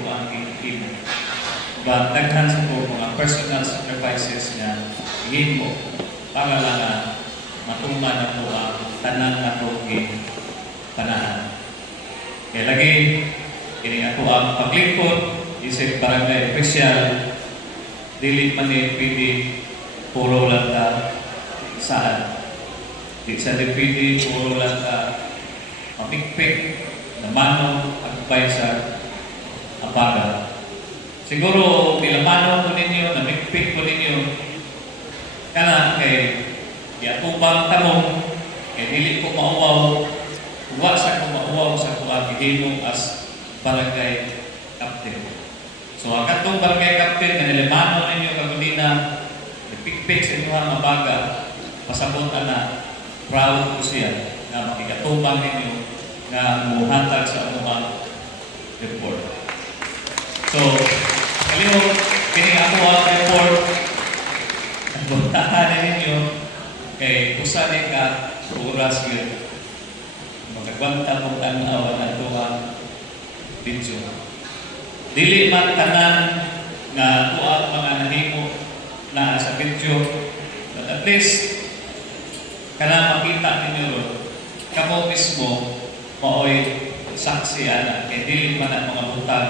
ko ang imo. But daghan sa ko mga personal sacrifices nga himo para lang matuman na ko ang tanan na ko panahan. Kaya lagi, kini ako ang paglingkod, isip barangay official, dili man pwede puro lang ka saan. Di sa pwede puro lang ka mamikpik, na manong, agpay sa apaga. Siguro, nilamano ko ninyo, namikpik ko ninyo, kana kay yatubang tamong, kay dili ko mauwaw, huwa sa ko mauwaw sa kuwag hihimong as barangay captain. So, ang katong barangay captain, na nilamano ninyo kagulina, nagpikpik sa inyo ang mabaga, pasabot na proud ko siya na makikatubang ninyo na muhatag sa anumang report. So, kalihog, kini ako ang report, ang buntahan ninyo, kay kusanin ka, oras yun. Magagwanta mong tanaw na ito ang video. Dili man tanan nga ito ang mga nahimo na sa video, but at least, kana makita ninyo kamo mismo maoy saksi ana kay dili man ang mga butang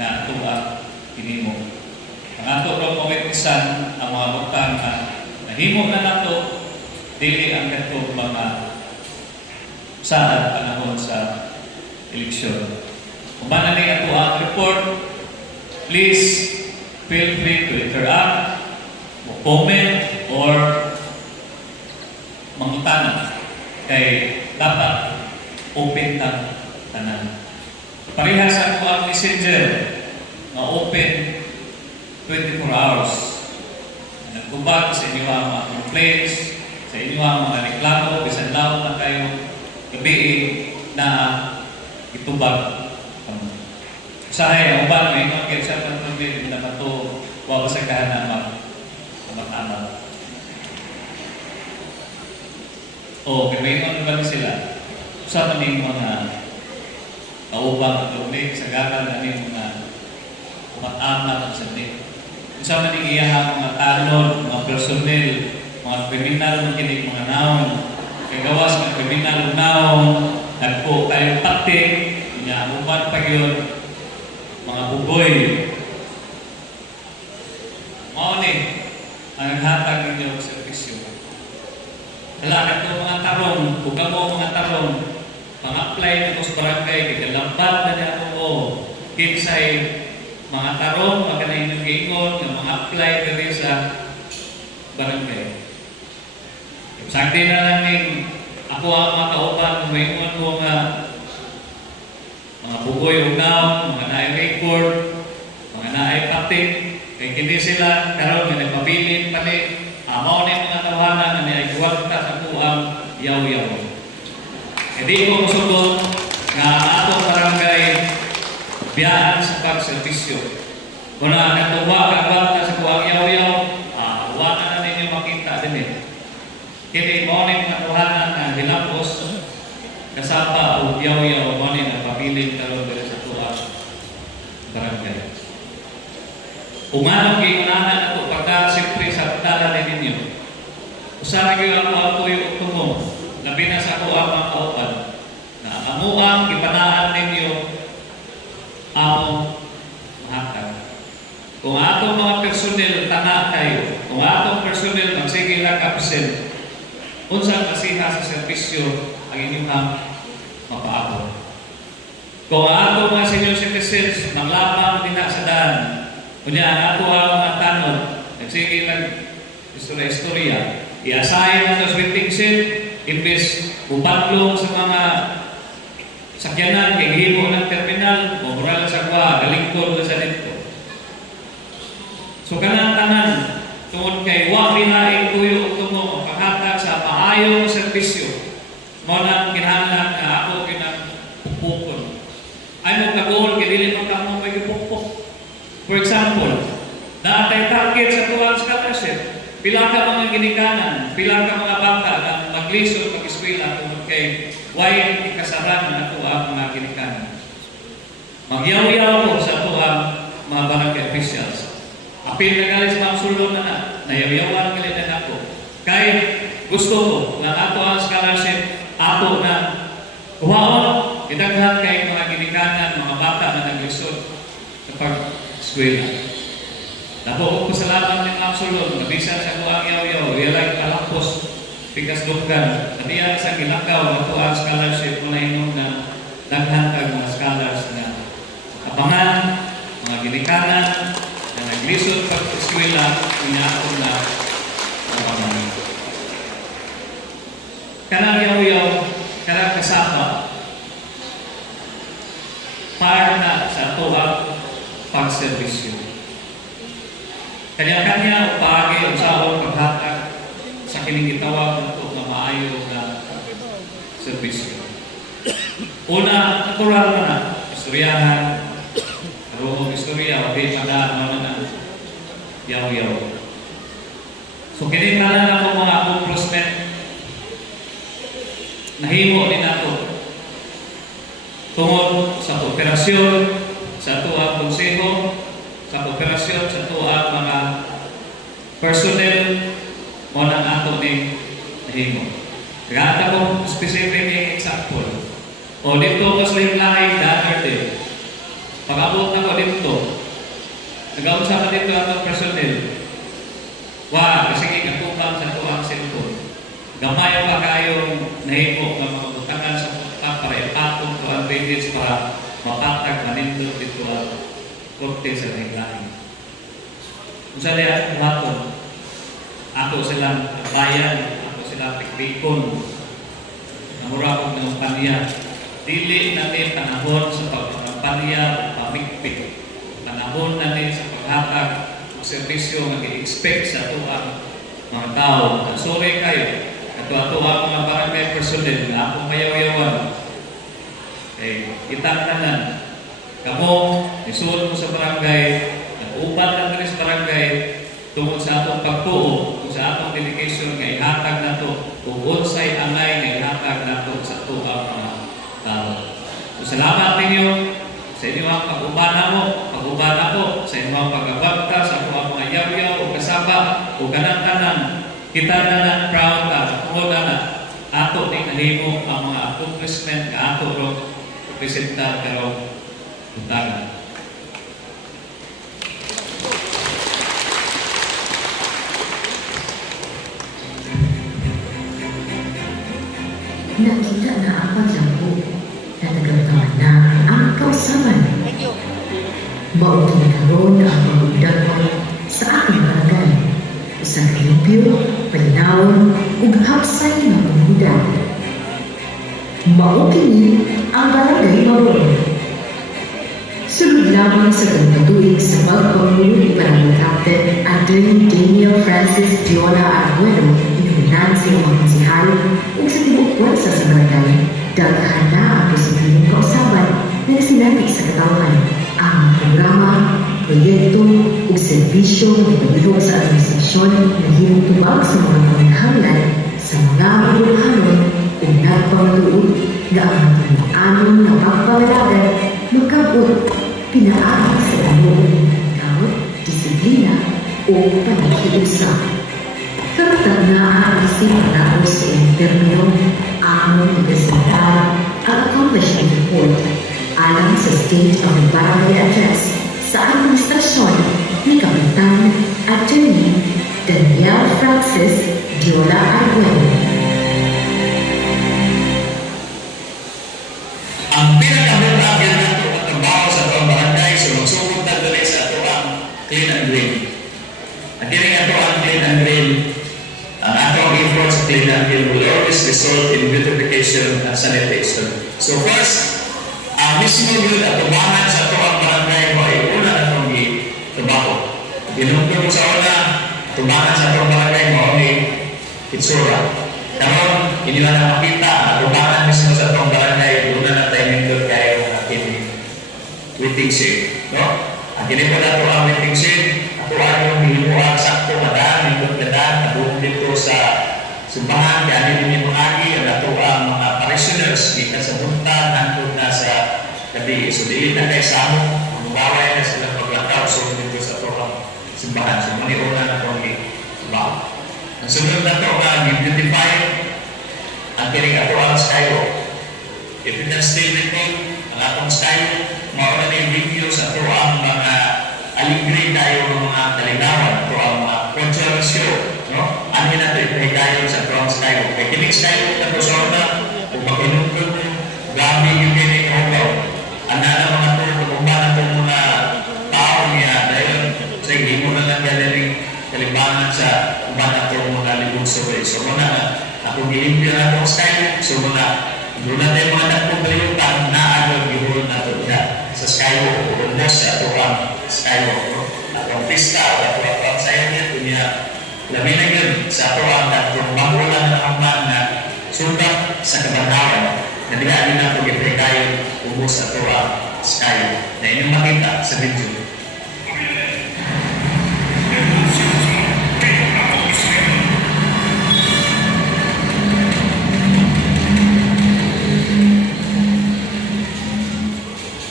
na ito ang hinimo. Ang ato ro mawitnesan ang mga butang na nahimo na nato dili ang katong mga saad panahon sa eleksyon. Kung ba ni ato ang report, please feel free to interact, comment, or mangutana kay dapat open tang tanan. Parehas ako ang messenger na open 24 hours. Nagkubag sa inyo ang mga complaints, sa inyo ang mga reklamo, bisan laot na kayo gabi na itubag. Usahay, ang uban, may mga kaya sa pagpapit na ito, wabasagahan na mag-amal. O, may mga naman sila. Usapan yung mga kaubang at ulit sa gagal na yung mga umat-amal at sandi. Usapan yung iyahang mga tanod, mga personel, mga kriminal ng kinig mga naon, kagawas ng kriminal naon, nagpo tayong taktik, niya uban pa yun, mga bugoy. Mauni, ang naghatag ninyo sa servisyo. Kailangan ko mga tarong, buka mo mga tarong, pang-apply na ko sa barangay, kagalambat na niya ako, kinsay mga tarong, magkana inyong giingon, na mga apply ka rin sa barangay. Sakti na lang ako ang mga kauban, maingon mo nga mga bugoy unaw, mga naay-record, mga naay-patik, kaya hindi sila karon na nagpabilin pa ni amaw na mga tawanan na naay-guwagta sa kuang yaw-yaw. Hindi ko musudot nga atong barangay biyaan sa pagservisyo. Kung nakatuwa sa kuang yaw-yaw, huwag na ninyo makita din eh. Kini mo na mga tawanan na hilapos kasapa o yaw-yaw mo na papiling talong dari sa kuang barangay. Umanong giunahan ako pagka siyempre sa tala din ninyo. Usahan kayo ang mga tuyo mo, labi na sa ako ang mga kaupan, na amuang ipanaan ninyo ang mahatag. Kung atong mga personel tana kayo, kung atong personel magsige lang absent, unsang masiha sa servisyo ang inyong mapaabot. Kung atong mga senior citizens maglamang din sa daan, kunya ang ato ang mga tanod, nagsige lang istorya-istorya, i-assign na sa waiting shed, imbes upatlong sa mga sakyanan, kay himo ng terminal, moral sa kwa, galingkod sa dito. So kanang tanan, tungod kay wa pinaing tuyo o mo, paghatag sa maayong servisyo, mo nang kinahanglan na ako kinapupukon. Ano kagool, kidili mo ka mo may ipukpuk. For example, naatay target sa tuwang scholarship, pila ka mga ginikanan, pila ka mga bata na maglisod, mag-eskwela, tungod kay wayan ikasaran na ito ang mga ginikanan. Magyaw-yaw ko sa ito ang mga barangay officials. Apil na galing sa mga sulong na nayaw-yawan galing na ako. Kahit gusto ko na ato ang scholarship, ato na kuhaon, idaghan kay mga ginikanan, mga bata na naglisod sa pag-eskwela. Nabuo ko salamat ng Absolon, nabisan sa buang yaw-yaw, yalay kalapos, pikas duggan, nabiyan sa gilakaw, ato ang scholarship, mula inom na daghan kag mga scholars na abangan, mga ginikanan, na naglisod pag-eskwela, inaakon na abangan. Kanang yaw-yaw, kanang kasama, para na sa ato ang pagservisyo. Kanya-kanya upagi ang sawang paghatag sa kining gitawag ito na maayo na servisyo. Una, natural na istoryahan, karong istorya, okay, padaan na yaw-yaw. So, kinikalan ako mga accomplishment nahimo din ako tungod sa operasyon sa tuwang konseho, sa operasyon sa tuwang mga personnel mo ng ato ni nahimo. Kaya ko specific example. O dito ko sa lahi danar din. Pag-abot na ko dito, nag-ausap na dito ang personnel. Kasi katumpang sa tuwang cellphone. Gamay pa kayong nahimo ng mga butangan sa butangan para ipatong to ang pages para mapatag manindot dito ang korte sa lahi. Kung sa lihat kumaton, ako silang bayan, ako silang pikbikon, namura ko ng paniya. Dili natin panahon sa pagpapaniya o pamikpik. Panahon natin sa paghatag o servisyo na i-expect sa tuwang mga tao. Sorry kayo. Ato ang mga barangay personnel na akong mayaw-yawan. Kitang tanan. Kamo, isuot mo sa barangay, nag-upat na rin sa barangay tungkol sa atong pagtuo, kung sa atong dedication nga ihatag na ito, kung unsay angay nga ihatag na ito sa tuwang mga tao. So, salamat ninyo sa inyo ang pag-ubana mo, pag-ubana ko, sa inyo ang pag-abagta, sa ako mga yaw-yaw o kasaba o kanang-tanan. Kita na na proud ka, kung na ato ni nahimo ang mga accomplishment na ato ro presenta pero buntagan. Nakita na ang paglampo na nagamtaman na ang kausaman. Mauging karoon na ang pagdagon sa aking barangay. Isang limpyo, palinawon, ug hapsay na pagmuda. Mauging ang barangay Mabon. Sunod lamang sa pagpatuig sa pagpamulo ni Barangay Captain Attorney Daniel Francis Diola Arguero, inuunan sa mga konsihal ug sa tibok puwersa sa barangay, daghan na ang positibong kausaban na sinati sa katawan ang programa, proyekto ug serbisyo na pagbilog sa administrasyon na hinutubag sa mga pangangailangan sa mga mabuhanon ug nagpamatuod na ang anon na pagpangalagan magkabuot pinaagi sa tanong, tawag, disiplina o panakiusap. Karatag na ang isip na sa termino among magkasinta ang accomplishment report alang sa State of the Barangay Address sa administrasyon ni Kapitan Attorney Daniel Francis Diola Arguero. Ang pinakamunagin na ito at trabaho sa itong barangay so magsugod na dali sa ito ang clean and green. At yun ito ang clean and green. Ang atong effort sa clean and green will always result in beautification and sanitation. So first, ang mismo yun at tumahan sa ito ang barangay mo ay una na itong trabaho. Ginugtong sa una, tumahan sa ito ang barangay mo ay itsura. Karon, hindi na makita ang tumahan mismo sa itong barangay, una na tayo nindot kayo ng aking waiting shed. No? Ang ginip na ito ang waiting shed, ako ay yung hinuha sakto madaan, nindot na daan, nabuong dito sa simbahan, kaya hindi mo agi, at ito ang mga parishioners, kita sa buntan, nandun na sa gabi. So, diin na kayo sa among, baway na silang paglakaw Sunod na ito nga, beautify ang kining ato ang skywalk. If you can still recall, ang atong skywalk, maura na yung review sa ito ang mga aligre tayo ng mga kalinawan, ito ang mga cultural show, no? Ano na ito, ipay tayo sa ito ang skywalk. Kaya kining skywalk na ito sa una, kung makinungkod mo, gabi yung kining hogaw. Ang na mga ito, kung ba na itong mga tao niya, dahil sa hindi mo na lang galeling kalibangan sa kung ba na itong mga libong sabay. So muna na, akong gilimpyo na itong skywalk, so muna, doon natin mga natong kalimutan na agad gihul na ito sa skywalk, o kumbos sa ito ang skywalk. Atong pista, o ito ang sayo niya, kunya, labi na yun sa ito ang natong magulang na kaman na sumbak sa kabantawan. Nadigaan na ito gipre kayo, kumbos sa ito ang skywalk. Na inyong makita sa video.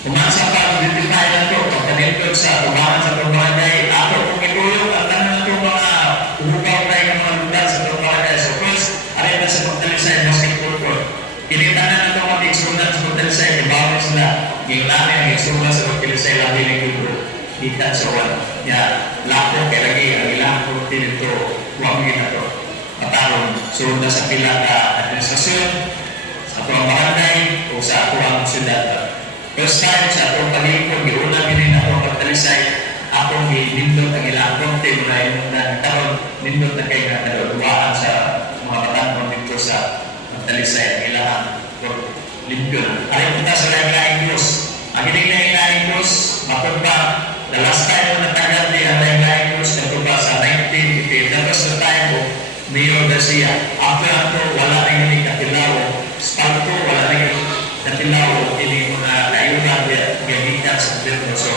Umasa pa ang identify na ito, pagkanilkod sa tumangan sa pagbahay, ako kung itulong ang tanong ito mga umukaw tayo ng mga lugar sa pagbahay. So first, aray na sa pagtalisay, basketball court. Kinitanan na ito mga iksunan sa pagtalisay, ibawa sila, yung lani ang iksunan sa pagtalisay, labi ng gulo, kita sa wala. Ya, lako kaya lagi, ang ilang kurtin ito, huwag na ito. Matarong, sunod na sa pila ka administrasyon, sa ito ang barangay, o sa ito ang syudad. First time sa atong palingkod, giuna gini na atong pagtalisay, atong ginindot ang ilang konti mula yung nagkaroon, nindot na kayo na nagaduwaan sa mga patangkong dito sa pagtalisay ang ilang limpyo. Ayaw punta sa laing-laing Diyos. Ang laing-laing Diyos, mapagpa, the last time mo natagal ni ang laing-laing Diyos, mapagpa sa 1950, tapos na tayo po, Mayor Garcia. After ato, wala na yung katilaw. Spalto, wala na yung katilaw. Ini mga kayunan gagitan sa Pilipino. So,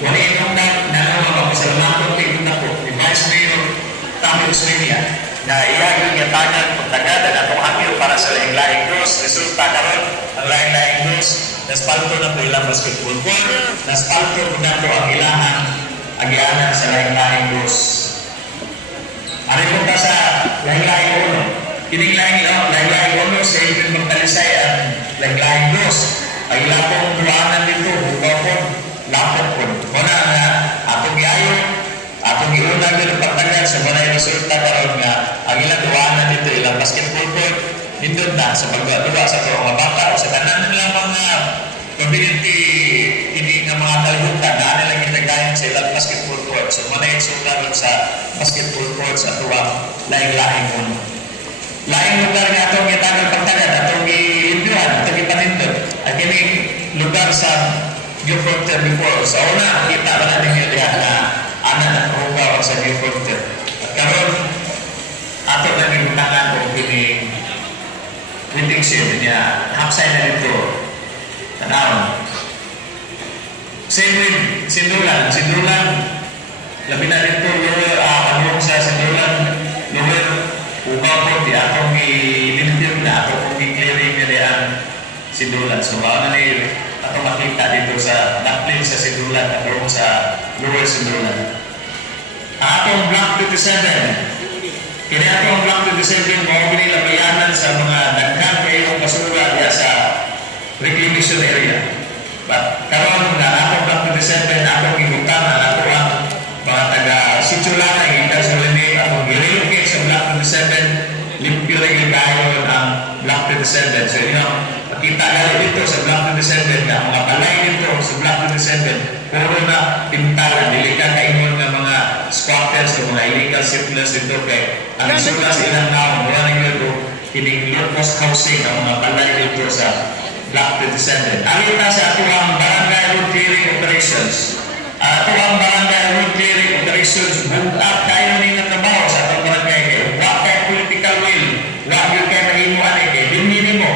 wala itong nalawa pasalamatan ko ito na po ni Vice Mayor Tamil Usmenia na iyagin niya tagan pagtagadan atong hangyo para sa laing-laing Diyos. Resulta karon ang laing-laing Diyos naspalto na po ilang basketball court, naspalto po na po ang ilahan agianan sa laing-laing Diyos. Ari po ka sa laing-laing uno. Kining laing-laing uno sa inyong magtalisay ang laing-laing Diyos. Ang ilang pong duwanan dito, bukaw po, lapot po. Muna nga, atong iayo, atong iunang din pagtagal sa mga resulta karon nga, ang ilang duwanan dito, ilang basketball court, nindot na sa pagduwa sa ito mga bata o sa tanan nila mga community, hindi nga mga kalihutan, na nilang ginagayon sa ilang basketball court. So, muna yung sukaron sa basketball court sa tuwang laing-laing mo. Laing lugar nga itong itagal pagtagal, itong i-imbuhan, itong ipanindot. At kining lugar sa New Frontier before. Sa una, kita ba natin yung lihat na anak at rugaw sa New Frontier. At karon, ato na nagbutangan kung kining meeting scene niya, hapsay na dito, tanawin. Same with Sindulan. Sindulan, labi na dito, yung sa Sindulan, lower, ugaw po, di atong i-limit na atong i-clearing nila ang Sindulan. So, baka na ni atong makita dito sa Daplin sa Sindulan at sa lower Sindulan. Atong Block 27, kini atong Block 27, mga pinilabayanan sa mga daghan kayong basura diya sa reclamation area. But karon na atong Block 27, atong ibutan na ato ang mga taga-Situlana, ikas sa Lini, atong i-relocate sa Block 27, limpyo rin kayo ang Block 27. So, makita gali dito sa Block 27 na mga balay dito sa Block 27, puro na pintalan, dili ka kaingon ng mga squatters o mga illegal settlers dito kay ang isula sa ilang naon, wala na yun kining low-cost housing ang mga balay dito sa Block 27. Alita sa atuang barangay road clearing operations. Atuang barangay road clearing operations, book up tayo rin na trabaho sa atong barangay kay wag kay political will, wag yun kay mahimuan kay dinili mo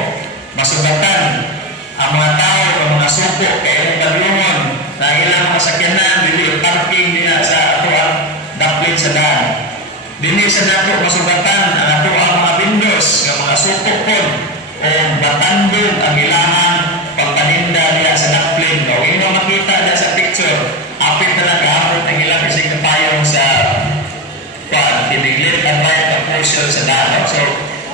masugatan ang mga tao, ang mga suko kay ang kalungon na ilang masakyanan, dili parking nila sa atuang daplin sa daan. Dili sa dato masugatan ang atuang mga windows ng mga suko po o batandog ang ilahan pagpaninda nila sa daplin. Kung ino makita na sa picture, apit na nag-aapot ang ilang isig na payong sa kiniglit at bayan episode sa daan. So,